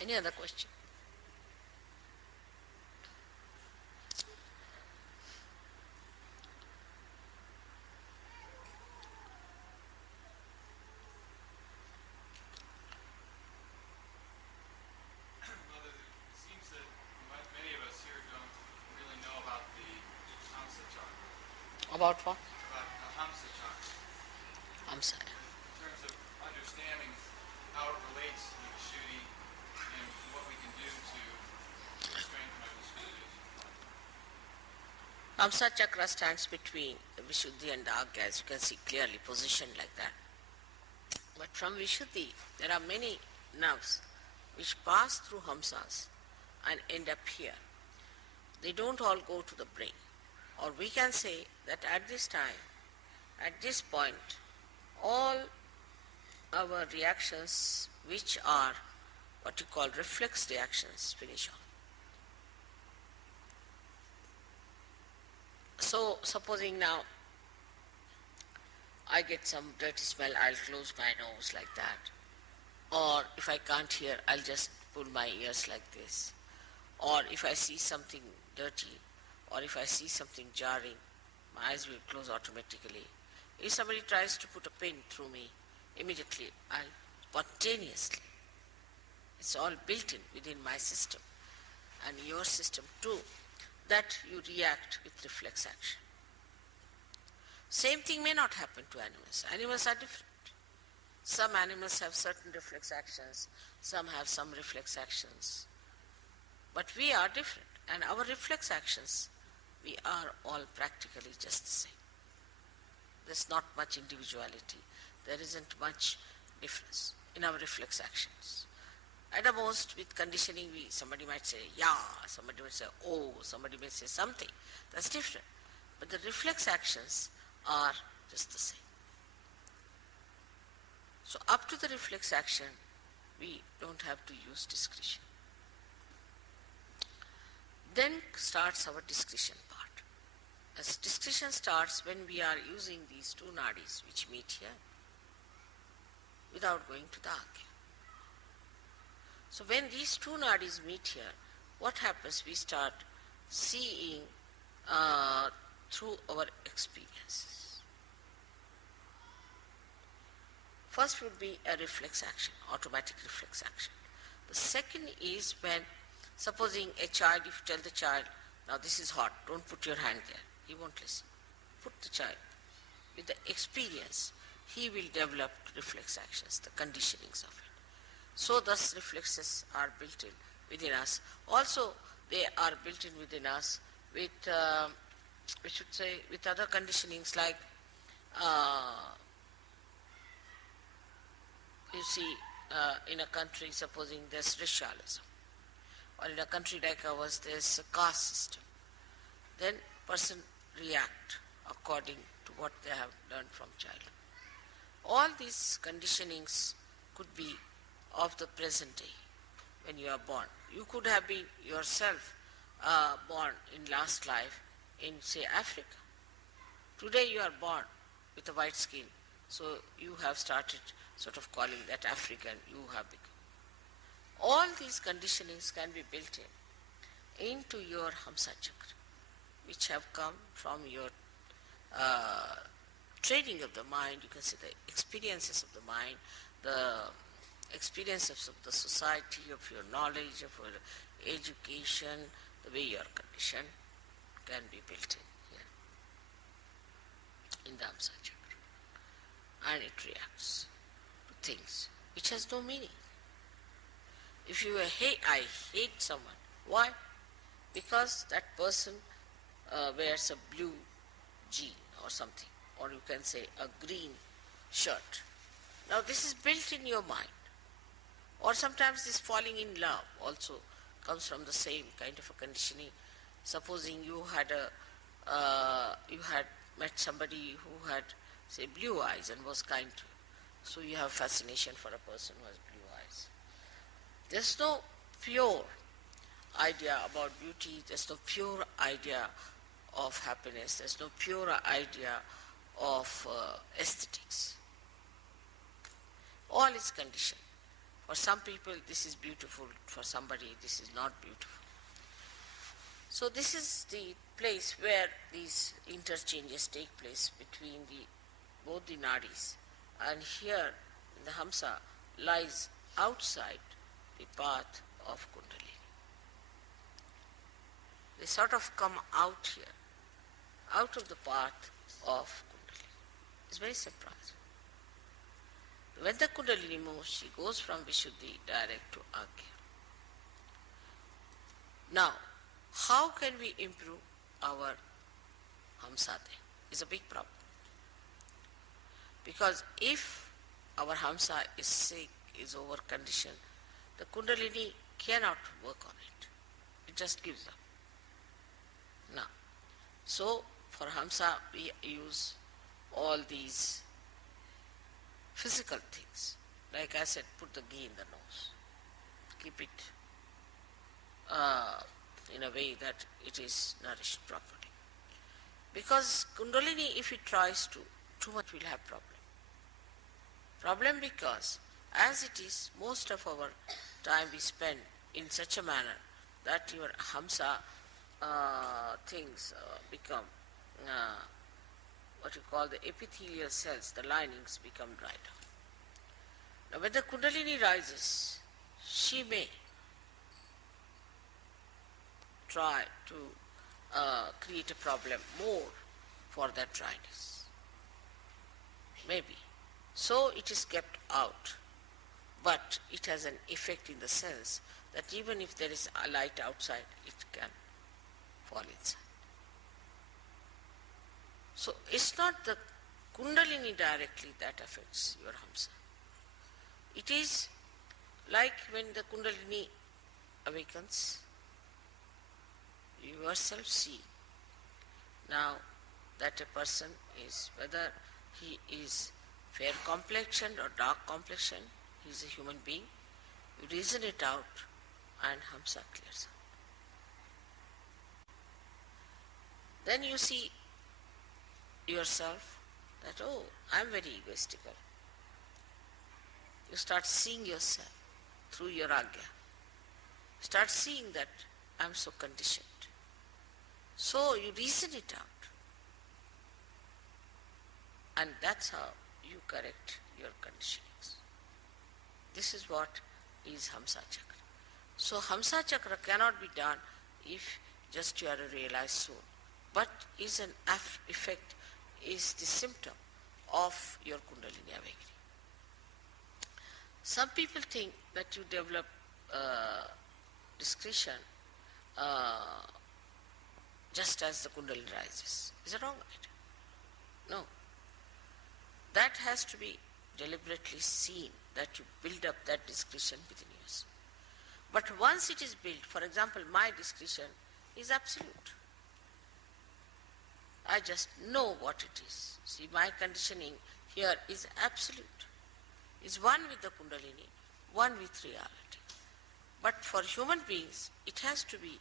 Any other question? Mother, it seems that many of us here don't really know about the Hamsa chakra, About what? about the Hamsa chakra, Hamsa. in terms of understanding how it relates to the Vishuddhi and what we can do to strengthen our Vishuddhi. Hamsa chakra stands between the Vishuddhi and the Agya, as you can see clearly positioned like that. But from Vishuddhi, there are many nerves which pass through Hamsas and end up here. They don't all go to the brain. Or we can say that at this time, at this point, all our reactions, which are what you call reflex reactions, finish off. So, supposing now I get some dirty smell, I'll close my nose like that. Or if I can't hear, I'll just pull my ears like this. Or if I see something dirty, or if I see something jarring, my eyes will close automatically. If somebody tries to put a pin through me, immediately I'll spontaneously. It's all built in within my system and your system too, that you react with reflex action. Same thing may not happen to animals. Animals are different. Some animals have certain reflex actions, some have some reflex actions. But we are different, and our reflex actions, we are all practically just the same. There's not much individuality. There isn't much difference in our reflex actions. At the most, with conditioning, somebody might say, yeah, somebody might say, oh, somebody may say something. That's different. But the reflex actions are just the same. So up to the reflex action, we don't have to use discretion. Then starts our discretion part. As discretion starts when we are using these two nadis which meet here without going to the Agya. So when these two nadis meet here, what happens? We start seeing through our experiences. First would be a reflex action, automatic reflex action. The second is when, supposing a child, if you tell the child, now this is hot, don't put your hand there, he won't listen. Put the child. With the experience, he will develop reflex actions, the conditionings of it. So thus reflexes are built in within us. Also, they are built in within us with, we should say, with other conditionings like, you see, in a country, supposing there's racialism, or in a country like ours, there's a caste system, then person react according to what they have learned from childhood. All these conditionings could be of the present day when you are born. You could have been yourself born in last life in, say, Africa. Today you are born with a white skin, so you have started sort of calling that African you have become. All these conditionings can be built in into your Hamsa chakra, which have come from your training of the mind. You can say the experiences of the mind, the experiences of the society, of your knowledge, of your education, the way you are conditioned can be built in here, in the Hamsa chakra. And it reacts to things which has no meaning. If you hate, I hate someone. Why? Because that person wears a blue jean or something, or you can say a green shirt. Now this is built in your mind. Or sometimes this falling in love also comes from the same kind of a conditioning. Supposing you had met somebody who had, say, blue eyes and was kind to you. So you have fascination for a person who has blue eyes. There's no pure idea about beauty, there's no pure idea of happiness, there's no pure idea of aesthetics. All is conditioned. For some people this is beautiful, for somebody this is not beautiful. So this is the place where these interchanges take place between both the nadis. And here the Hamsa lies outside the path of Kundalini. They sort of come out here, out of the path of Kundalini. It's very simple. When the Kundalini moves, she goes from Vishuddhi direct to Agya. Now, how can we improve our Hamsa then? It's a big problem. Because if our Hamsa is sick, is over-conditioned, the Kundalini cannot work on it. It just gives up. Now, so for Hamsa we use all these physical things. Like I said, put the ghee in the nose. Keep it in a way that it is nourished properly. Because Kundalini, if it tries to, too much will have problem. Problem because as it is, most of our time we spend in such a manner that your Hamsa things become what you call the epithelial cells, the linings become dried out. Now when the Kundalini rises, she may try to create a problem more for that dryness. Maybe. So it is kept out, but it has an effect in the sense that even if there is a light outside, it can fall inside. So it's not the Kundalini directly that affects your Hamsa. It is like when the Kundalini awakens, you yourself see now that a person is, whether he is fair complexioned or dark complexioned, he is a human being, you reason it out and Hamsa clears out. Then you see yourself that, oh, I am very egoistical. You start seeing yourself through your Agya. Start seeing that I am so conditioned. So you reason it out. And that's how you correct your conditionings. This is what is Hamsa chakra. So Hamsa chakra cannot be done if just you are a realized soul, but is an effect, is the symptom of your Kundalini awakening. Some people think that you develop discretion just as the Kundalini rises. Is it wrong? No. That has to be deliberately seen, that you build up that discretion within yourself. But once it is built, for example, my discretion is absolute. I just know what it is. See, my conditioning here is absolute. Is one with the Kundalini, one with reality. But for human beings, it has to be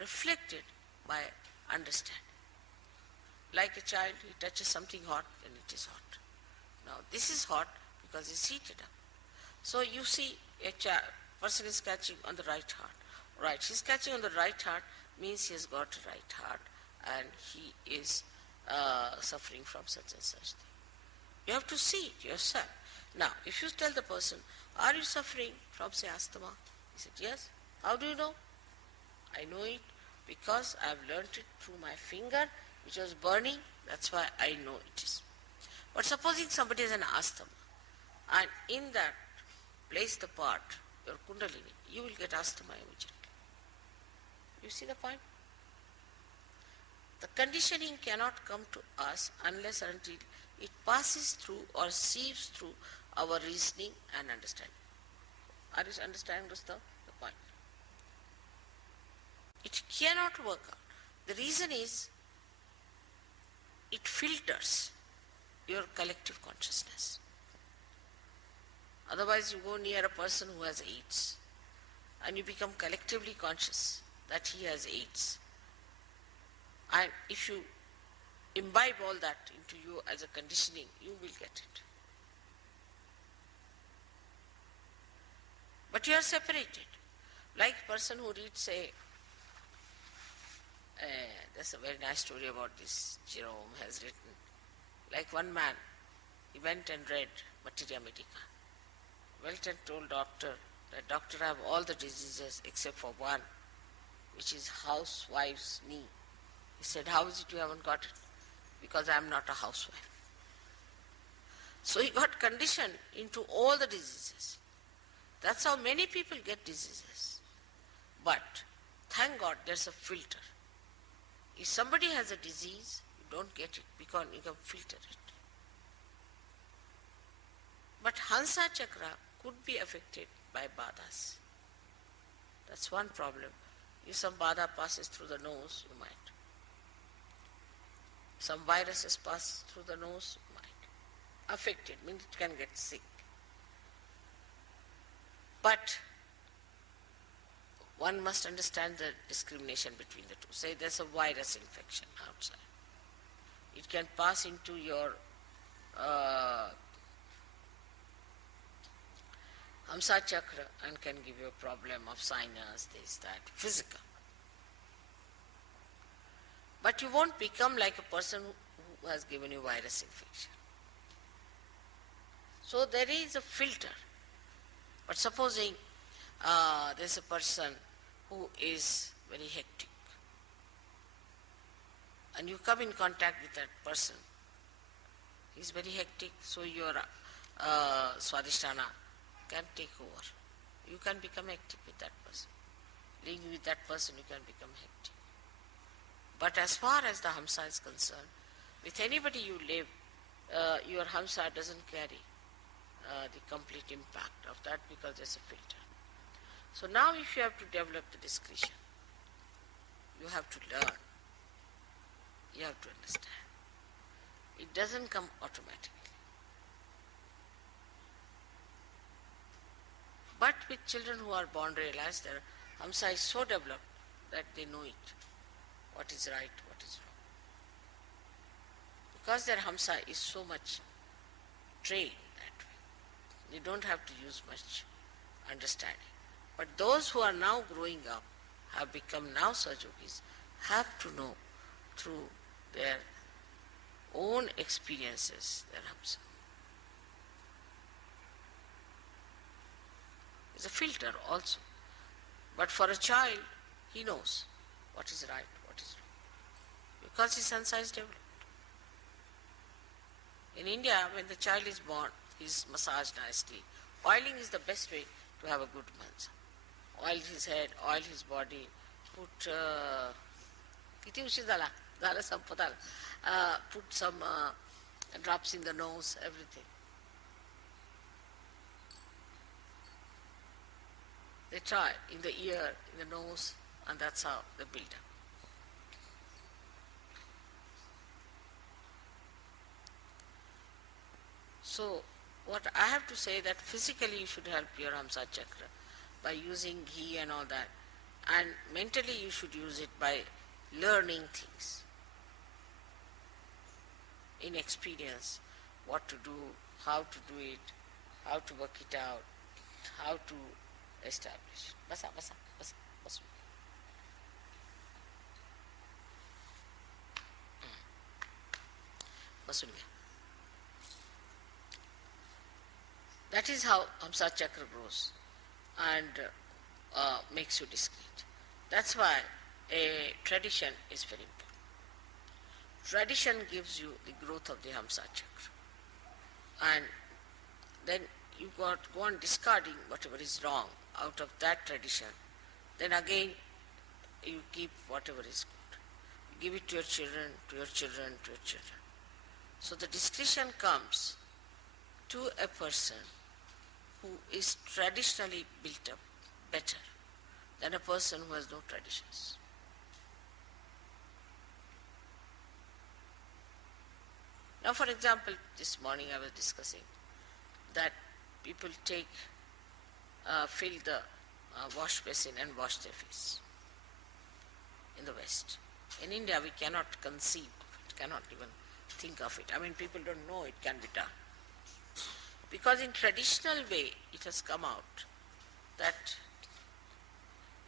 reflected by understanding. Like a child, he touches something hot and it is hot. Now this is hot because it's heated up. So you see a person is catching on the right heart. Right, he's catching on the right heart means he has got a right heart and he is suffering from such and such thing. You have to see it yourself. Now, if you tell the person, are you suffering from, say, asthma? He said, yes. How do you know? I know it because I have learnt it through my finger, which was burning. That's why I know it is. But supposing somebody has an asthma, and in that place the part, your Kundalini, you will get asthma immediately. You see the point? The conditioning cannot come to us unless and until it passes through or sieves through our reasoning and understanding. Are you understanding the point? It cannot work out. The reason is it filters your collective consciousness. Otherwise you go near a person who has AIDS and you become collectively conscious that he has AIDS. And if you imbibe all that into you as a conditioning, you will get it. But you are separated. Like a person who reads there's a very nice story about this, Jerome has written. Like one man, he went and read Materia Medica. Went and told doctor that doctor, I have all the diseases except for one, which is housewife's knee. He said, how is it you haven't got it? Because I am not a housewife. So he got conditioned into all the diseases. That's how many people get diseases. But thank God there's a filter. If somebody has a disease, you don't get it because you can filter it. But Hamsa chakra could be affected by badas. That's one problem. If some bada passes through the nose, you might. Some viruses pass through the nose, you might. Affected means it can get sick. But one must understand the discrimination between the two. Say there's a virus infection outside. It can pass into your Hamsa chakra and can give you a problem of sinus, this, that, physical. But you won't become like a person who has given you virus infection. So there is a filter. But supposing there's a person who is very hectic and you come in contact with that person, he's very hectic, so your swadhisthana can take over. You can become hectic with that person. Living with that person, you can become hectic. But as far as the Hamsa is concerned, with anybody you live, your Hamsa doesn't carry the complete impact of that because there's a filter. So now if you have to develop the discretion, you have to learn. You have to understand. It doesn't come automatically. But with children who are born realized, their Hamsa is so developed that they know it, what is right, what is wrong. Because their Hamsa is so much trained that way, they don't have to use much understanding. But those who are now growing up, have become now Sahajogis, have to know through their own experiences their Hamsa. It's a filter also. But for a child, he knows what is right, what is wrong. Because his Hamsa is developed. In India, when the child is born, he is massaged nicely. Oiling is the best way to have a good Hamsa. Oil his head, oil his body, put put some drops in the nose, everything. They try in the ear, in the nose, and that's how they build up. So, what I have to say that physically you should help your Hamsa chakra by using ghee and all that, and mentally you should use it by learning things in experience, what to do, how to do it, how to work it out, how to establish. Basa. That is how Hamsa chakra grows and makes you discreet. That's why a tradition is very important. Tradition gives you the growth of the Hamsa chakra. And then you go on discarding whatever is wrong out of that tradition. Then again, you keep whatever is good. You give it to your children, to your children, to your children. So the discretion comes to a person who is traditionally built up better than a person who has no traditions. Now, for example, this morning I was discussing that people fill the wash basin and wash their face in the West. In India, we cannot conceive of it, cannot even think of it. I mean, people don't know it can be done. Because in traditional way, it has come out that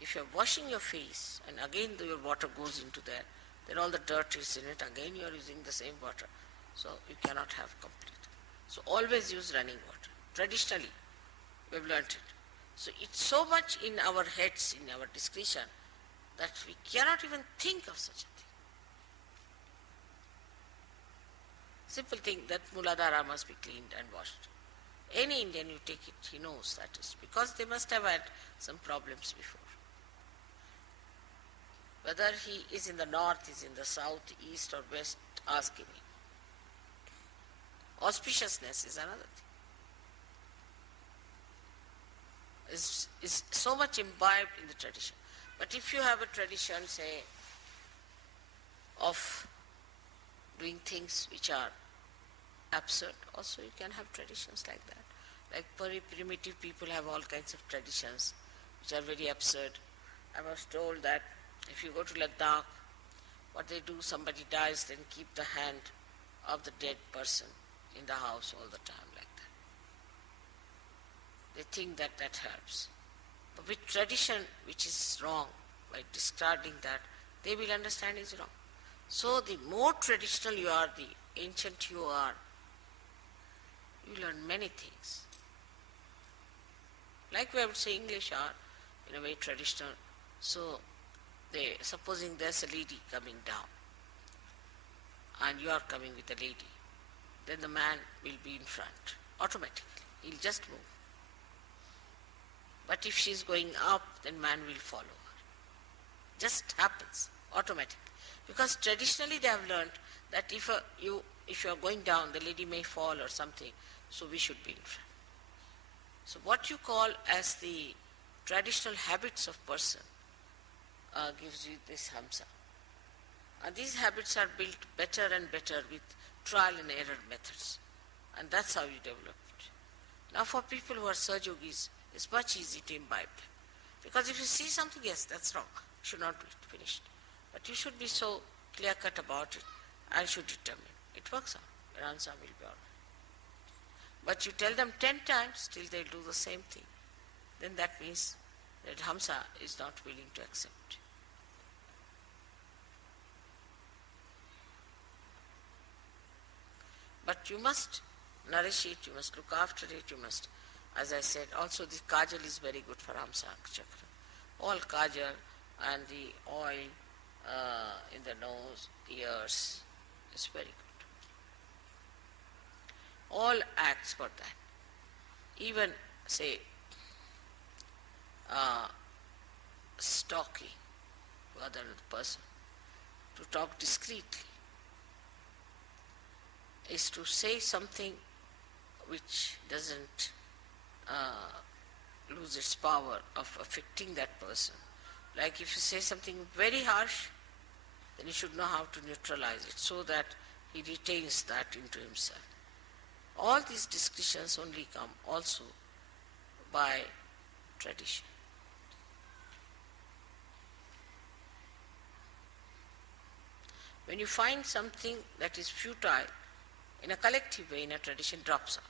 if you're washing your face and again your water goes into there, then all the dirt is in it, again you're using the same water. So you cannot have complete. So always use running water. Traditionally, we've learnt it. So it's so much in our heads, in our discretion, that we cannot even think of such a thing. Simple thing that Muladhara must be cleaned and washed. Any Indian you take it, he knows that is because they must have had some problems before. Whether he is in the north, is in the south, east or west, ask him. Auspiciousness is another thing. Is so much imbibed in the tradition. But if you have a tradition, say, of doing things which are absurd, also you can have traditions like that. Like very primitive people have all kinds of traditions which are very absurd. I was told that if you go to Ladakh, what they do, somebody dies, then keep the hand of the dead person in the house all the time like that. They think that that helps. But with tradition, which is wrong, by discarding that, they will understand is wrong. So the more traditional you are, the ancient you are, you learn many things. Like we would say English are in a way traditional. So supposing there's a lady coming down and you are coming with a lady, then the man will be in front automatically. He'll just move. But if she's going up, then man will follow her. Just happens automatically. Because traditionally they have learned that if you are going down, the lady may fall or something, so we should be in front. So what you call as the traditional habits of person gives you this Hamsa. And these habits are built better and better with trial and error methods. And that's how you develop it. Now for people who are Saj Yogis, it's much easier to imbibe them. Because if you see something, yes, that's wrong, it should not be finished. But you should be so clear-cut about it and should determine. It works out. Your answer will be all right. But you tell them 10 times, till they'll do the same thing. Then that means that Hamsa is not willing to accept. But you must nourish it, you must look after it, you must, as I said, also this kajal is very good for Hamsa chakra. All kajal and the oil in the nose, ears, is very good. All acts for that. Even, say, stalking to other person, to talk discreetly, is to say something which doesn't lose its power of affecting that person. Like if you say something very harsh, then you should know how to neutralize it so that he retains that into himself. All these discussions only come also by tradition. When you find something that is futile, in a collective way, in a tradition, drops out.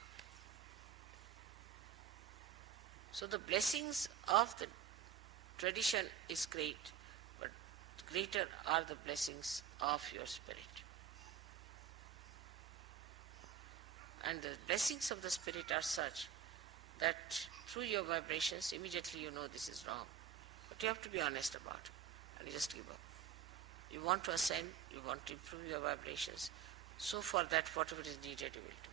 So the blessings of the tradition is great, but greater are the blessings of your spirit. And the blessings of the spirit are such that through your vibrations, immediately you know this is wrong. But you have to be honest about it, and you just give up. You want to ascend, you want to improve your vibrations. So for that, whatever is needed, you will do.